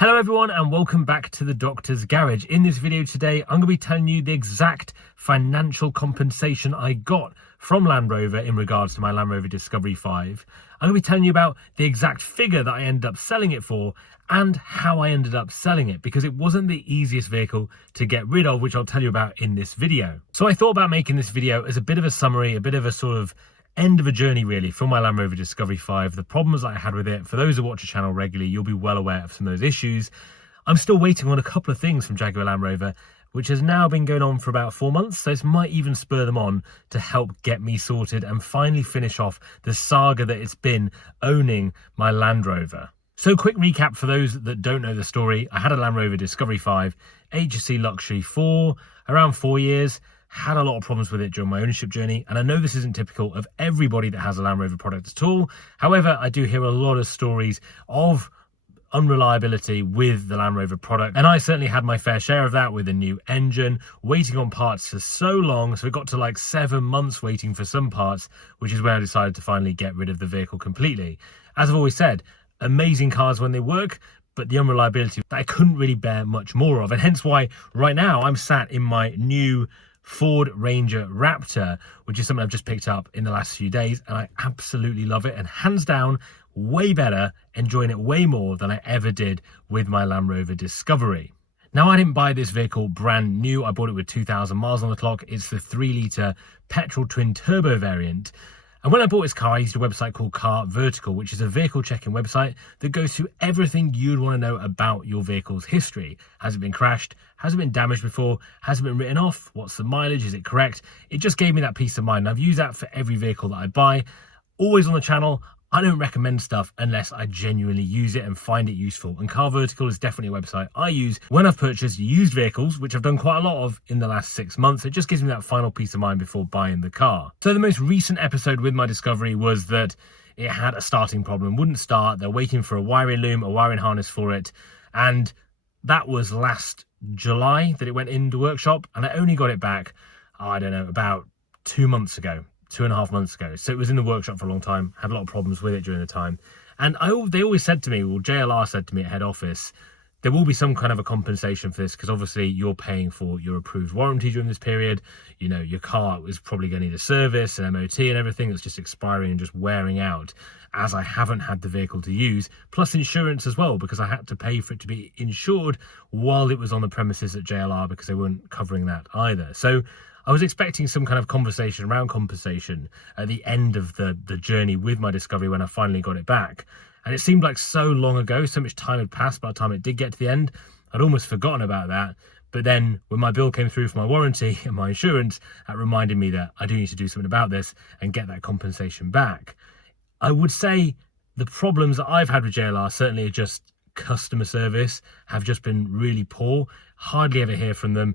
Hello everyone and welcome back to the Doctor's Garage. In this video today, I'm going to be telling you the exact financial compensation I got from Land Rover in regards to my Land Rover Discovery 5. I'm going to be telling you about the exact figure that I ended up selling it for and how I ended up selling it, because it wasn't the easiest vehicle to get rid of, which I'll tell you about in this video. So I thought about making this video as a bit of a summary, a bit of a sort of end of a journey really for my Land Rover Discovery 5, the problems I had with it. For those who watch the channel regularly, you'll be well aware of some of those issues. I'm still waiting on a couple of things from Jaguar Land Rover, which has now been going on for about 4 months, so this might even spur them on to help get me sorted and finally finish off the saga that it's been owning my Land Rover. So quick recap for those that don't know the story. I had a Land Rover Discovery 5 HSE Luxury for around 4 years. Had a lot of problems with it during my ownership journey, and I know this isn't typical of everybody that has a Land Rover product at all. However, I do hear a lot of stories of unreliability with the Land Rover product, and I certainly had my fair share of that with a new engine, waiting on parts for so long. So it got to like 7 months waiting for some parts, which is where I decided to finally get rid of the vehicle completely. As I've always said, amazing cars when they work, but the unreliability that I couldn't really bear much more of, and hence why right now I'm sat in my new Ford Ranger Raptor, which is something I've just picked up in the last few days, and I absolutely love it, and hands down way better, enjoying it way more than I ever did with my Land Rover Discovery. Now, I didn't buy this vehicle brand new. I bought it with 2,000 miles on the clock. It's the 3-litre petrol twin turbo variant. And when I bought this car, I used a website called Car Vertical, which is a vehicle checking website that goes through everything you'd want to know about your vehicle's history. Has it been crashed? Has it been damaged before? Has it been written off? What's the mileage? Is it correct? It just gave me that peace of mind. And I've used that for every vehicle that I buy. Always on the channel, I don't recommend stuff unless I genuinely use it and find it useful. And Car Vertical is definitely a website I use when I've purchased used vehicles, which I've done quite a lot of in the last 6 months. It just gives me that final peace of mind before buying the car. So the most recent episode with my Discovery was that it had a starting problem, wouldn't start. They're waiting for a wiring loom, a wiring harness for it. And that was last July that it went into workshop. And I only got it back, I don't know, about 2 months ago. 2.5 months ago. So it was in the workshop for a long time, had a lot of problems with it during the time. And they always said to me, well, JLR said to me at head office, there will be some kind of a compensation for this, because obviously you're paying for your approved warranty during this period. You know, your car is probably going to need a service, an MOT and everything that's just expiring and just wearing out, as I haven't had the vehicle to use, plus insurance as well, because I had to pay for it to be insured while it was on the premises at JLR, because they weren't covering that either. So I was expecting some kind of conversation around compensation at the end of the journey with my Discovery when I finally got it back. And it seemed like so long ago, so much time had passed by the time it did get to the end. I'd almost forgotten about that. But then when my bill came through for my warranty and my insurance, that reminded me that I do need to do something about this and get that compensation back. I would say the problems that I've had with JLR certainly are just customer service, have just been really poor. Hardly ever hear from them.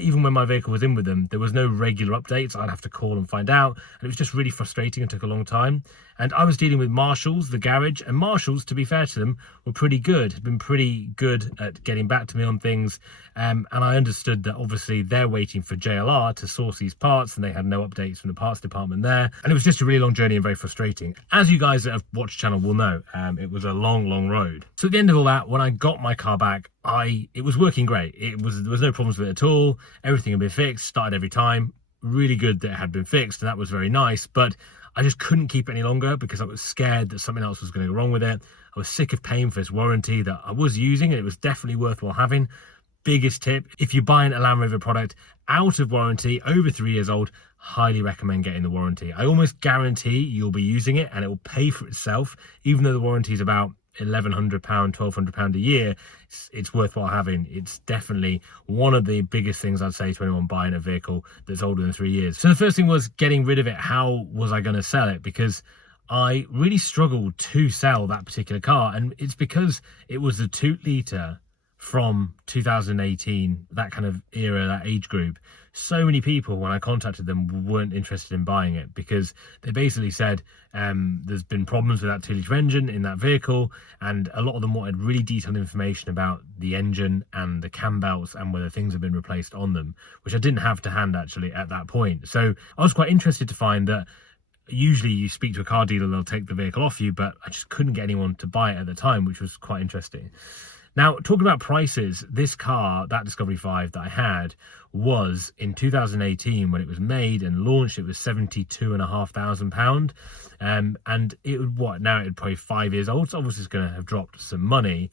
Even when my vehicle was in with them, there was no regular updates. I'd have to call and find out, and it was just really frustrating and took a long time. And I was dealing with Marshalls, the garage, and Marshalls, to be fair to them, were pretty good, had been pretty good at getting back to me on things. And I understood that obviously they're waiting for JLR to source these parts, and they had no updates from the parts department there. And it was just a really long journey and very frustrating. As you guys that have watched the channel will know, it was a long, long road. So at the end of all that, when I got my car back, it was working great. There was no problems with it at all. Everything had been fixed, started every time. Really good that it had been fixed, and that was very nice. But I just couldn't keep it any longer because I was scared that something else was going to go wrong with it. I was sick of paying for this warranty that I was using, and it was definitely worthwhile having. Biggest tip, if you're buying a Land Rover product out of warranty, over 3 years old, highly recommend getting the warranty. I almost guarantee you'll be using it and it will pay for itself, even though the warranty is about £1,100, £1,200 a year. It's worthwhile having. It's definitely one of the biggest things I'd say to anyone buying a vehicle that's older than 3 years. So the first thing was getting rid of it. How was I going to sell it? Because I really struggled to sell that particular car, and it's because it was the 2-litre from 2018, that kind of era, that age group. So many people, when I contacted them, weren't interested in buying it because they basically said there's been problems with that 2-litre engine in that vehicle, and a lot of them wanted really detailed information about the engine and the cam belts and whether things have been replaced on them, which I didn't have to hand actually at that point. So I was quite interested to find that usually you speak to a car dealer, they'll take the vehicle off you, but I just couldn't get anyone to buy it at the time, which was quite interesting. Now, talking about prices, this car, that Discovery 5 that I had, was in 2018 when it was made and launched, it was £72,500. And it would, now it'd probably 5 years old, so obviously it's going to have dropped some money.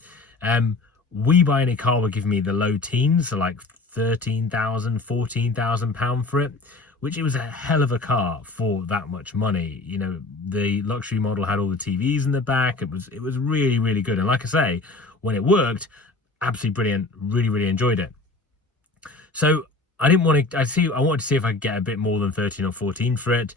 We Buy Any Car were giving me the low teens, so like £13,000, £14,000 for it, which it was a hell of a car for that much money. You know, the luxury model had all the TVs in the back. It was really, really good. And like I say, when it worked, absolutely brilliant. Really, really enjoyed it. So I didn't want to, I wanted to see if I could get a bit more than 13 or 14 for it.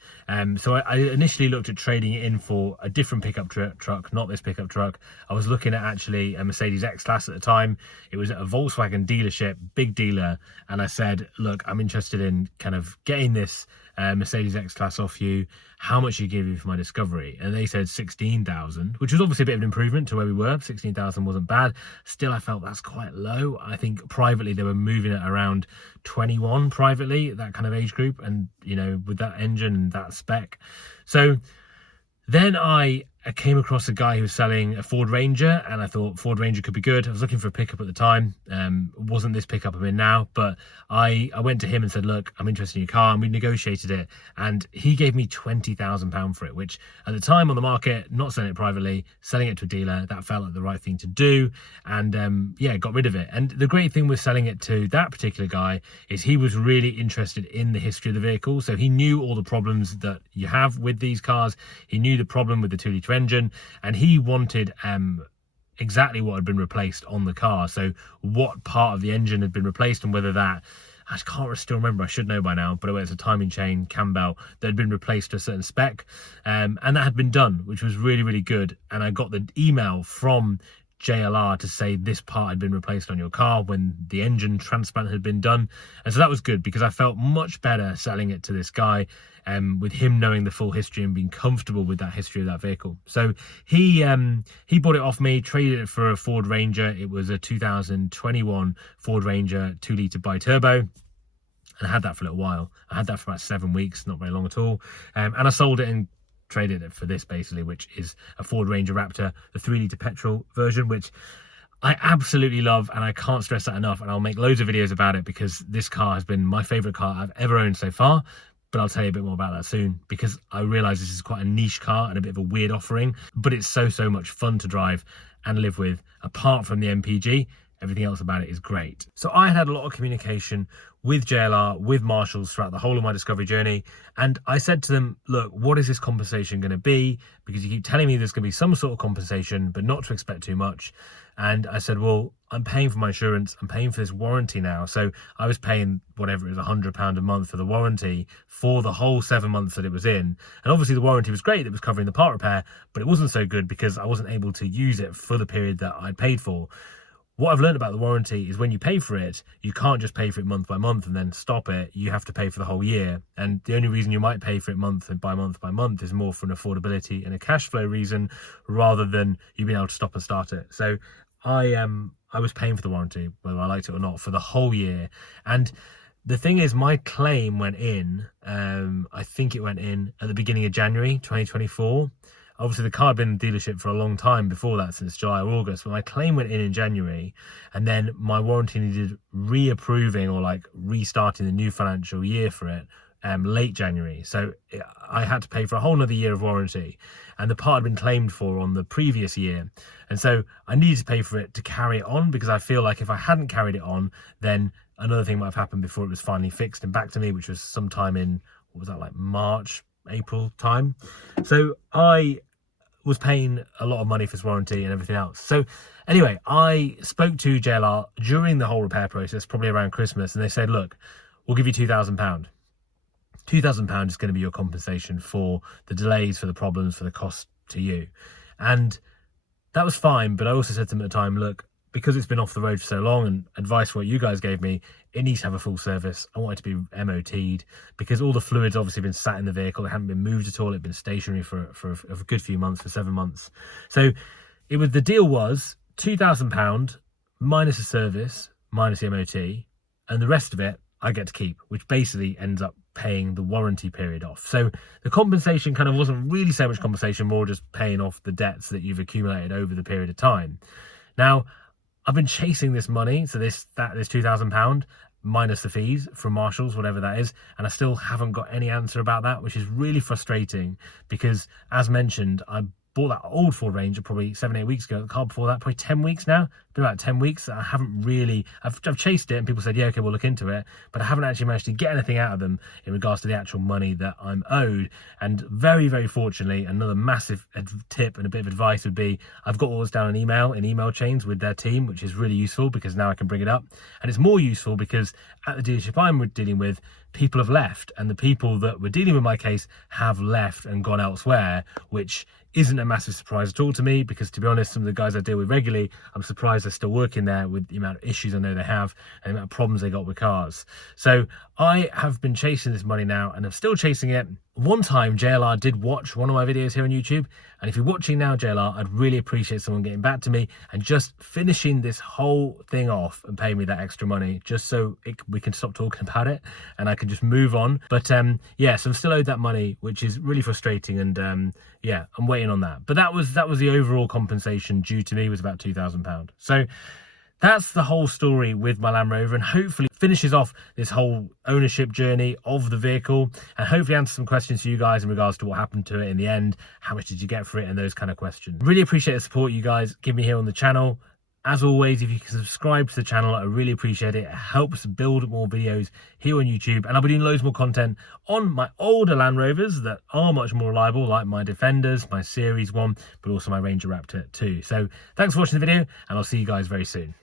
So I initially looked at trading it in for a different pickup truck, not this pickup truck. I was looking at actually a Mercedes X-Class at the time. It was at a Volkswagen dealership, big dealer. And I said, look, I'm interested in kind of getting this Mercedes X-Class off you. How much you give you for my Discovery? And they said 16,000, which was obviously a bit of an improvement to where we were. 16,000 wasn't bad. Still, I felt that's quite low. I think privately they were moving it around 21 privately, that kind of age group, and you know, with that engine and that spec. So then I came across a guy who was selling a Ford Ranger, and I thought Ford Ranger could be good. I was looking for a pickup at the time. Wasn't this pickup I'm in now, but I went to him and said, look, I'm interested in your car, and we negotiated it, and he gave me £20,000 for it, which at the time on the market, not selling it privately, selling it to a dealer, that felt like the right thing to do. And yeah, got rid of it. And the great thing with selling it to that particular guy is he was really interested in the history of the vehicle. So he knew all the problems that you have with these cars. He knew the problem with the 2-litre engine, and he wanted exactly what had been replaced on the car. So what part of the engine had been replaced, and whether that, I can't still remember, I should know by now, but it's a timing chain, cam belt that had been replaced to a certain spec, and that had been done, which was really, really good. And I got the email from JLR to say this part had been replaced on your car when the engine transplant had been done. And so that was good, because I felt much better selling it to this guy, with him knowing the full history and being comfortable with that history of that vehicle. So he bought it off me, traded it for a Ford Ranger. It was a 2021 Ford Ranger 2-litre bi-turbo. And I had that for a little while. I had that for about 7 weeks, not very long at all. And I sold it and traded it for this, basically, which is a Ford Ranger Raptor, the 3-litre petrol version, which I absolutely love, and I can't stress that enough. And I'll make loads of videos about it, because this car has been my favourite car I've ever owned so far. But I'll tell you a bit more about that soon, because I realise this is quite a niche car and a bit of a weird offering, but it's so much fun to drive and live with. Apart from the MPG, everything else about it is great. So I had a lot of communication with JLR, with Marshalls throughout the whole of my Discovery journey. And I said to them, look, what is this compensation going to be? Because you keep telling me there's going to be some sort of compensation, but not to expect too much. And I said, well, I'm paying for my insurance, I'm paying for this warranty now. So I was paying whatever it was, £100 a month for the warranty for the whole 7 months that it was in. And obviously the warranty was great, it was covering the part repair, but it wasn't so good because I wasn't able to use it for the period that I'd paid for. What I've learned about the warranty is when you pay for it, you can't just pay for it month by month and then stop it. You have to pay for the whole year. And the only reason you might pay for it month by month is more for an affordability and a cash flow reason, rather than you being able to stop and start it. So I was paying for the warranty, whether I liked it or not, for the whole year. And the thing is, my claim went in, I think it went in at the beginning of January 2024. Obviously, the car had been in the dealership for a long time before that, since July or August, but my claim went in January, and then my warranty needed reapproving or like restarting the new financial year for it late January. So I had to pay for a whole nother year of warranty, and the part had been claimed for on the previous year. And so I needed to pay for it to carry it on, because I feel like if I hadn't carried it on, then another thing might have happened before it was finally fixed and back to me, which was sometime in, what was that, like March, April time. So I was paying a lot of money for this warranty and everything else. So anyway, I spoke to JLR during the whole repair process, probably around Christmas, and they said, look, we'll give you £2,000. £2,000 is going to be your compensation for the delays, for the problems, for the cost to you. And that was fine, but I also said to them at the time, look, because it's been off the road for so long, and advice what you guys gave me, it needs to have a full service. I want it to be MOT'd, because all the fluids obviously been sat in the vehicle. It hadn't been moved at all. It'd been stationary for a good few months, for 7 months. So the deal was £2,000 minus a service, minus the MOT, and the rest of it I get to keep, which basically ends up paying the warranty period off. So the compensation kind of wasn't really so much compensation, more just paying off the debts that you've accumulated over the period of time. Now, I've been chasing this money, so this £2,000 minus the fees from Marshalls, whatever that is, and I still haven't got any answer about that, which is really frustrating because, as mentioned, I bought that old Ford Ranger probably 7-8 weeks ago. The car before that, probably 10 weeks now. Been about 10 weeks. I haven't really, I've chased it and people said, yeah, okay, we'll look into it. But I haven't actually managed to get anything out of them in regards to the actual money that I'm owed. And very, very fortunately, another massive tip and a bit of advice would be, I've got all this down in email chains with their team, which is really useful because now I can bring it up. And it's more useful because at the dealership I'm dealing with, people have left, and the people that were dealing with my case have left and gone elsewhere, which isn't a massive surprise at all to me because, to be honest, some of the guys I deal with regularly, I'm surprised they're still working there with the amount of issues I know they have and the amount of problems they got with cars. So I have been chasing this money now and I'm still chasing it. One time JLR did watch one of my videos here on YouTube, and if you're watching now, JLR, I'd really appreciate someone getting back to me and just finishing this whole thing off and paying me that extra money just so we can stop talking about it and I can just move on. But yeah, so I'm still owed that money, which is really frustrating, and yeah, I'm waiting on that. But that was the overall compensation due to me, was about £2,000. So that's the whole story with my Land Rover, and hopefully finishes off this whole ownership journey of the vehicle, and hopefully answer some questions for you guys in regards to what happened to it in the end, how much did you get for it, and those kind of questions. Really appreciate the support you guys give me here on the channel. As always, if you can subscribe to the channel, I really appreciate it. It helps build more videos here on YouTube, and I'll be doing loads more content on my older Land Rovers that are much more reliable, like my Defenders, my Series 1, but also my Ranger Raptor 2. So thanks for watching the video, and I'll see you guys very soon.